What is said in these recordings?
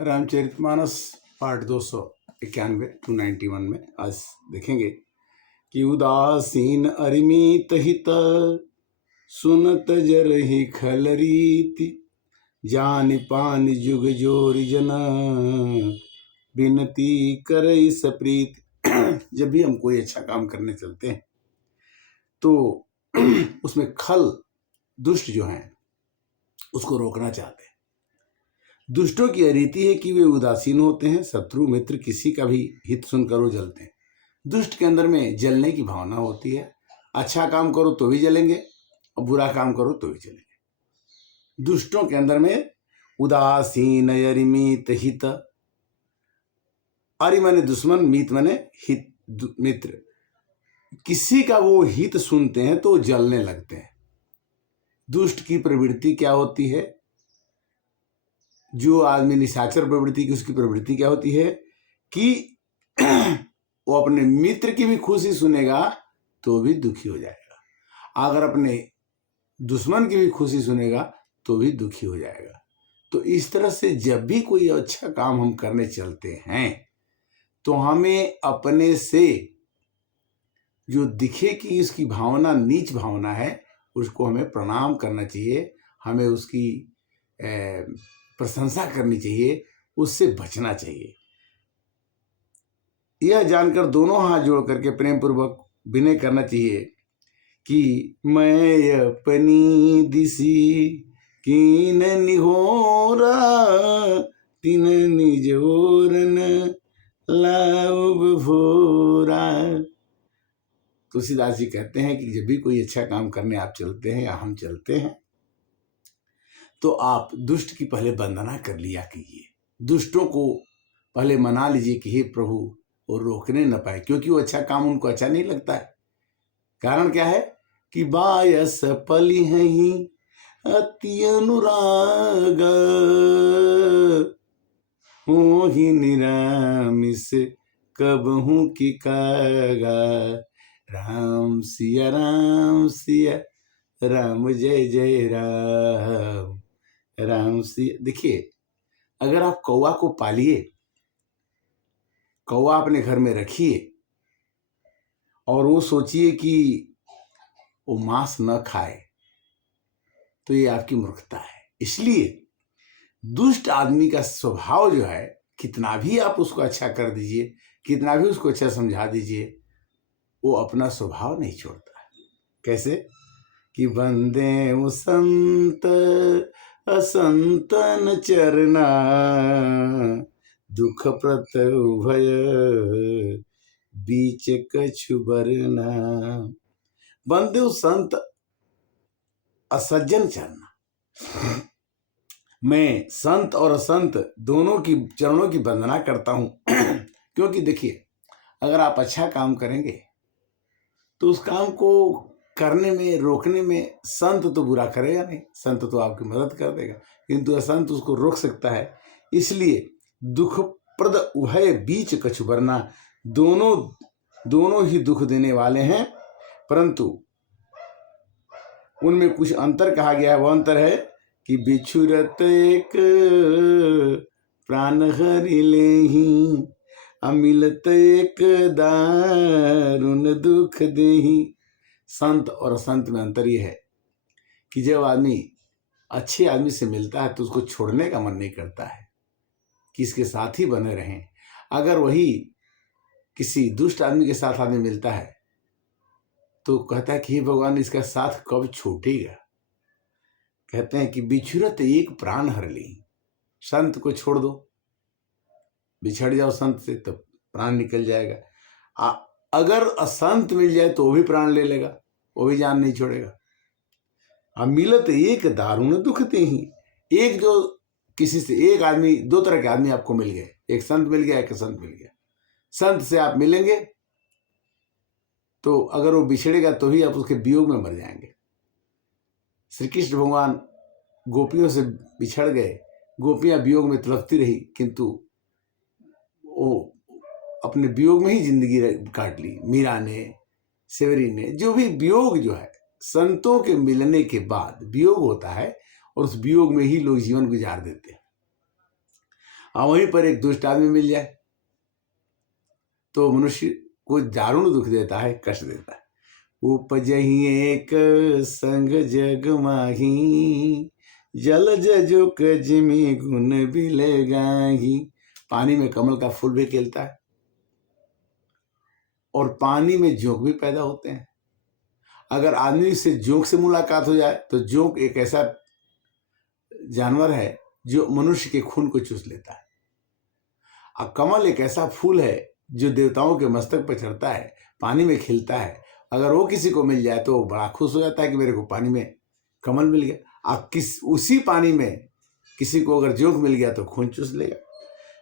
रामचरितमानस पाठ 291 291 में आज देखेंगे कि उदासीन अरिमित हित सुनत जरहि खल रीति जान पान जुग जोर जन बिनती करई सप्रीत। जब भी हम कोई अच्छा काम करने चलते हैं तो उसमें खल दुष्ट जो हैं उसको रोकना चाहते हैं। दुष्टों की अरीति है कि वे उदासीन होते हैं, शत्रु मित्र किसी का भी हित सुनकर वो जलते हैं। दुष्ट के अंदर में जलने की भावना होती है। अच्छा काम करो तो भी जलेंगे और बुरा काम करो तो भी जलेंगे। दुष्टों के अंदर में उदासीन अरिमित हित, अरि माने दुश्मन, मीत माने हित मित्र, किसी का वो हित सुनते हैं तो जलने लगते हैं। दुष्ट की प्रवृत्ति क्या होती है? जो आदमी निशाचर प्रवृत्ति की, उसकी प्रवृत्ति क्या होती है कि वो अपने मित्र की भी खुशी सुनेगा तो भी दुखी हो जाएगा, अगर अपने दुश्मन की भी खुशी सुनेगा तो भी दुखी हो जाएगा। तो इस तरह से जब भी कोई अच्छा काम हम करने चलते हैं तो हमें अपने से जो दिखे कि इसकी भावना नीच भावना है उसको हमें प्रणाम करना चाहिए, हमें उसकी प्रशंसा करनी चाहिए, उससे बचना चाहिए। यह जानकर दोनों हाथ जोड़ करके प्रेम पूर्वक विनय करना चाहिए कि मैं अपनी दिसी कीन निहोरा तिन निज ओरन लाउब भोरा। तुलसीदास जी कहते हैं कि जब भी कोई अच्छा काम करने आप चलते हैं या हम चलते हैं तो आप दुष्ट की पहले वंदना कर लिया कीजिए, दुष्टों को पहले मना लीजिए कि हे प्रभु वो रोकने न पाए, क्योंकि वो अच्छा काम उनको अच्छा नहीं लगता है। कारण क्या है कि बायस पली है ही अति अनुराग मोहि निरामिस कबहू की कागा राम सिया राम जय जय राम राम सिया। देखिए, अगर आप कौवा को पालिए, कौवा अपने घर में रखिए और वो सोचिए कि वो मांस न खाए तो ये आपकी मूर्खता है। इसलिए दुष्ट आदमी का स्वभाव जो है, कितना भी आप उसको अच्छा कर दीजिए, कितना भी उसको अच्छा समझा दीजिए, वो अपना स्वभाव नहीं छोड़ता है। कैसे कि वंदे संत असंतन चरना दुख प्रत उभय बीच कछु बरना। वंदे संत असज्जन चरना, मैं संत और असंत दोनों की चरणों की वंदना करता हूं। क्योंकि देखिए, अगर आप अच्छा काम करेंगे तो उस काम को करने में, रोकने में संत तो बुरा करेगा नहीं, संत तो आपकी मदद कर देगा, किंतु असंत उसको रोक सकता है। इसलिए दुख प्रद उभय बीच कछु बरना, दोनों ही दुख देने वाले हैं, परंतु उनमें कुछ अंतर कहा गया है। वह अंतर है कि बिछुरत एक प्राण हरि लेहि अमिलत एक दारुण दुख देहि। संत और असंत में अंतर यह है कि जब आदमी अच्छे आदमी से मिलता है तो उसको छोड़ने का मन नहीं करता है कि इसके साथ ही बने रहें। अगर वही किसी दुष्ट आदमी के साथ आदमी मिलता है तो कहता है कि हे भगवान, इसका साथ कब छूटेगा। कहते हैं कि बिछुरत एक प्राण हर ली, संत को छोड़ दो, बिछड़ जाओ संत से तो प्राण निकल जाएगा। अगर असंत मिल जाए तो वो भी प्राण ले लेगा, वो भी जान नहीं छोड़ेगा। मिलत एक दारुण दुख ते ही, एक जो किसी से, एक आदमी, दो तरह के आदमी आपको मिल गए, एक संत मिल गया, एक असंत मिल गया। संत से आप मिलेंगे तो अगर वो बिछड़ेगा तो ही आप उसके वियोग में मर जाएंगे। श्री कृष्ण भगवान गोपियों से बिछड़ गए, गोपियां वियोग में तड़पती रही, किंतु वो अपने वियोग में ही जिंदगी काट ली। मीरा ने, सेवरी ने, जो भी वियोग जो है, संतों के मिलने के बाद वियोग होता है और उस वियोग में ही लोग जीवन गुजार देते हैं। और वहीं पर एक दुष्ट आदमी मिल जाए तो मनुष्य को दारुण दुख देता है, कष्ट देता है। उपजहि एक संग जग माही, जल जो जिमी गुण बिले गाही। पानी में कमल का फूल भी खिलता है और पानी में जोंक भी पैदा होते हैं। अगर आदमी से जोंक से मुलाकात हो जाए तो जोंक एक ऐसा जानवर है जो मनुष्य के खून को चूस लेता है। और कमल एक ऐसा फूल है जो देवताओं के मस्तक पर चढ़ता है, पानी में खिलता है। अगर वो किसी को मिल जाए तो वो बड़ा खुश हो जाता है कि मेरे को पानी में कमल मिल गया। उसी पानी में किसी को अगर जोंक मिल गया तो खून चूस लेगा।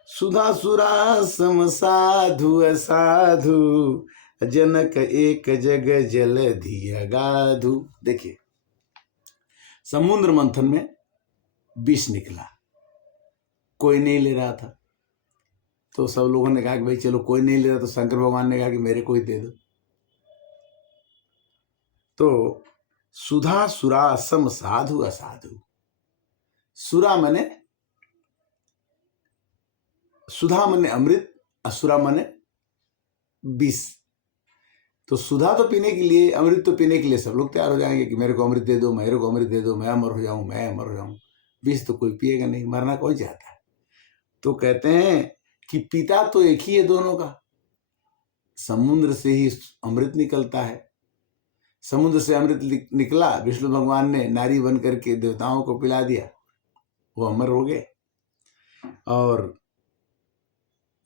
सुधा सुरा सम साधु असाधु, जनक एक जग जल धिय गाधु। देखिए, समुद्र मंथन में विष निकला, कोई नहीं ले रहा था, तो सब लोगों ने कहा कि भाई चलो कोई नहीं ले रहा, तो शंकर भगवान ने कहा कि मेरे को ही दे दो। तो सुधा सुरा सम साधु असाधु, सुरा मने सुधा मने अमृत, असुरा मने विष। तो सुधा तो पीने के लिए, अमृत तो पीने के लिए सब लोग तैयार हो जाएंगे कि मेरे को अमृत दे दो, मेरे को अमृत दे दो, मैं अमर हो जाऊं, मैं अमर हो जाऊं। विष तो कोई पिएगा नहीं, मरना कौन चाहता है। तो कहते हैं कि पिता तो एक ही है दोनों का। समुद्र से ही अमृत निकलता है, समुद्र से अमृत निकला, विष्णु भगवान ने नारी बन करके देवताओं को पिला दिया, वो अमर हो गए। और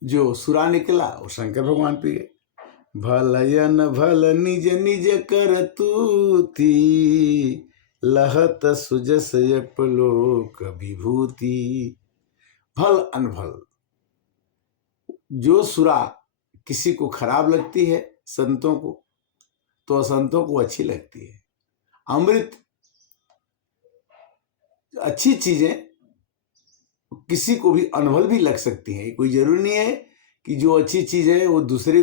जो सुरा निकला वो शंकर भगवान पी गए। भलयन भल निज निज कर तूती, लहत सुजस यपलोक विभूति। भल अनभल, जो सुरा किसी को खराब लगती है संतों को, तो असंतों को अच्छी लगती है। अमृत, अच्छी चीजें किसी को भी अनभल भी लग सकती हैं। कोई जरूरी नहीं है कि जो अच्छी चीज है वो दूसरे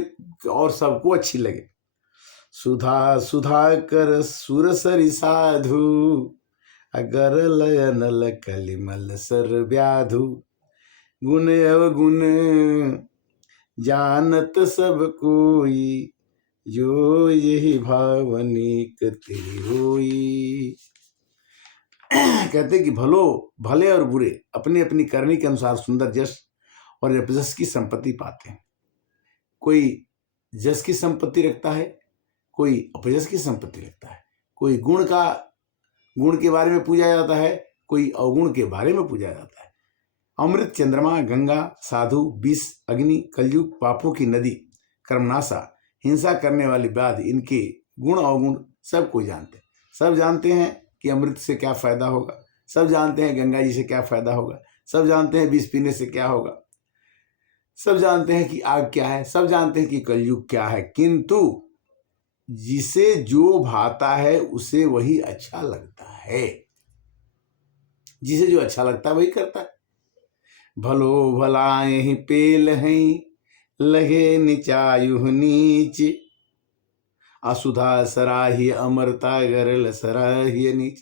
और सबको अच्छी लगे। सुधा सुधा कर सुर सरि साधु, अगर लयन कलिमल सर व्याधु। गुण अवगुण जानत सब कोई, जो यही भावनिक तेरी होई। कहते कि भले और बुरे अपनी अपनी करनी के अनुसार सुंदर जश और अपजस की संपत्ति पाते हैं। कोई जस की संपत्ति रखता है, कोई अपजस की संपत्ति रखता है। कोई गुण के बारे में पूजा जाता है, कोई अवगुण के बारे में पूजा जाता है। अमृत, चंद्रमा, गंगा, साधु, विष, अग्नि, कलयुग, पापों की नदी, कर्मनाशा, हिंसा करने वाली व्याधि, इनके गुण अवगुण सब कोई जानते हैं। सब जानते हैं कि अमृत से क्या फायदा होगा, सब जानते हैं गंगा जी से क्या फायदा होगा, सब जानते हैं विष पीने से क्या होगा, सब जानते हैं कि आग क्या है, सब जानते हैं कि कलयुग क्या है। किंतु जिसे जो भाता है उसे वही अच्छा लगता है, जिसे जो अच्छा लगता है वही करता है। भलो भलाए ही पेल हैं, लगे नीचायु नीच। असुधा सराही अमरता गरल सराही नीच।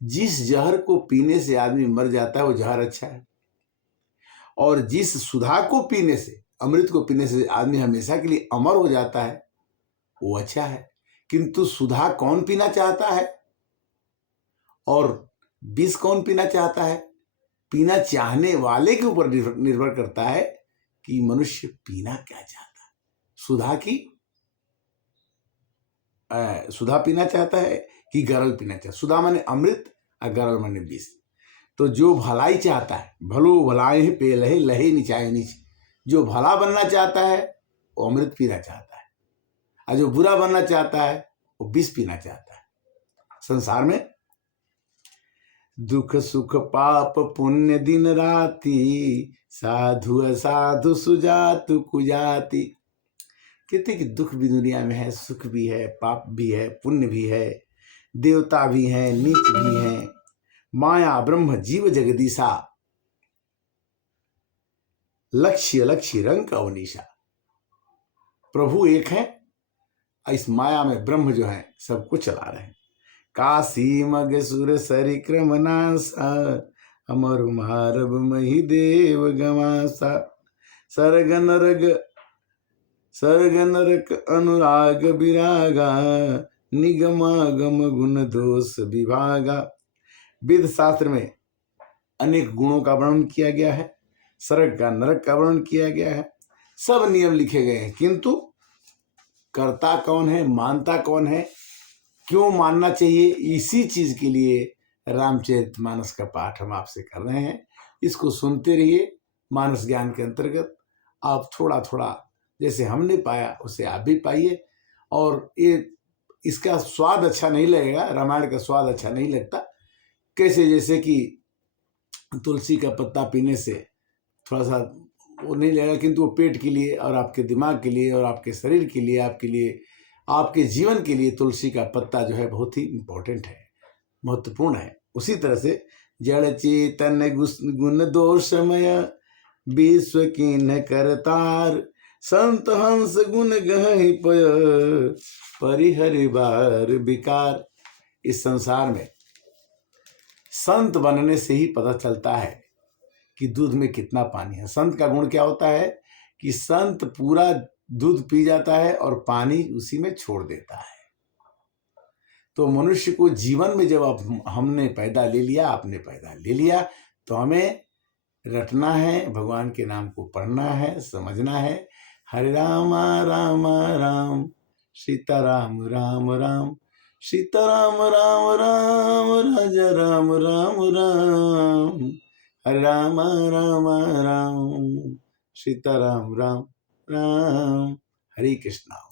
जिस जहर को पीने से आदमी मर जाता है वो जहर अच्छा है, और जिस सुधा को पीने से, अमृत को पीने से आदमी हमेशा के लिए अमर हो जाता है वो अच्छा है। किंतु सुधा कौन पीना चाहता है और विष कौन पीना चाहता है? पीना चाहने वाले के ऊपर निर्भर करता है कि मनुष्य पीना क्या चाहता है। सुधा पीना चाहता है कि गरल पीना चाहता है। सुधा माने अमृत और गरल माने विष। तो जो भलाई चाहता है, भलो भलाए ही पेल है, लहे नीचाए नीच। जो भला बनना चाहता है वो अमृत पीना चाहता है, और जो बुरा बनना चाहता है वो विष पीना चाहता है। संसार में दुख सुख पाप पुण्य दिन राति, साधु असाधु सुजातु कुजाति। कहते कि दुख भी दुनिया में है, सुख भी है, पाप भी है, पुण्य भी है, देवता भी है, नीच भी है। माया ब्रह्म जीव जगदीशा, लक्ष्य लक्ष्य रंग अवनीशा। प्रभु एक है, इस माया में ब्रह्म जो है सबको चला रहे हैं। काशी मग सुर सरिक्रम नासा, अमर मारब मही देव गमासा। सर्ग नरक अनुराग विरागा, निगमागम गुण दोष विभागा। वेद शास्त्र में अनेक गुणों का वर्णन किया गया है, स्वर्ग का नरक का वर्णन किया गया है, सब नियम लिखे गए हैं, किंतु करता कौन है, मानता कौन है, क्यों मानना चाहिए, इसी चीज के लिए रामचरितमानस का पाठ हम आपसे कर रहे हैं। इसको सुनते रहिए। मानस ज्ञान के अंतर्गत आप थोड़ा थोड़ा जैसे हमने पाया उसे आप भी पाइए। और ये इसका स्वाद अच्छा नहीं लगेगा, रामायण का स्वाद अच्छा नहीं लगता। कैसे, जैसे कि तुलसी का पत्ता पीने से थोड़ा सा वो नहीं लगेगा, किंतु वो पेट के लिए और आपके दिमाग के लिए और आपके शरीर के लिए, आपके जीवन के लिए तुलसी का पत्ता जो है बहुत ही इम्पोर्टेंट है, महत्वपूर्ण है। उसी तरह से जड़ चेतन गुण दोषमय, विश्व कीन करतार, संत हंस गुण गहि पय, परिहरि बार विकार। इस संसार में संत बनने से ही पता चलता है कि दूध में कितना पानी है। संत का गुण क्या होता है कि संत पूरा दूध पी जाता है और पानी उसी में छोड़ देता है। तो मनुष्य को जीवन में जब हमने पैदा ले लिया, आपने पैदा ले लिया, तो हमें रटना है, भगवान के नाम को पढ़ना है, समझना है। हरे राम राम राम, सीताराम राम राम, सीताराम राम राम, राजा राम राम राम। हरे राम राम राम, सीताराम राम राम। हरे कृष्णा।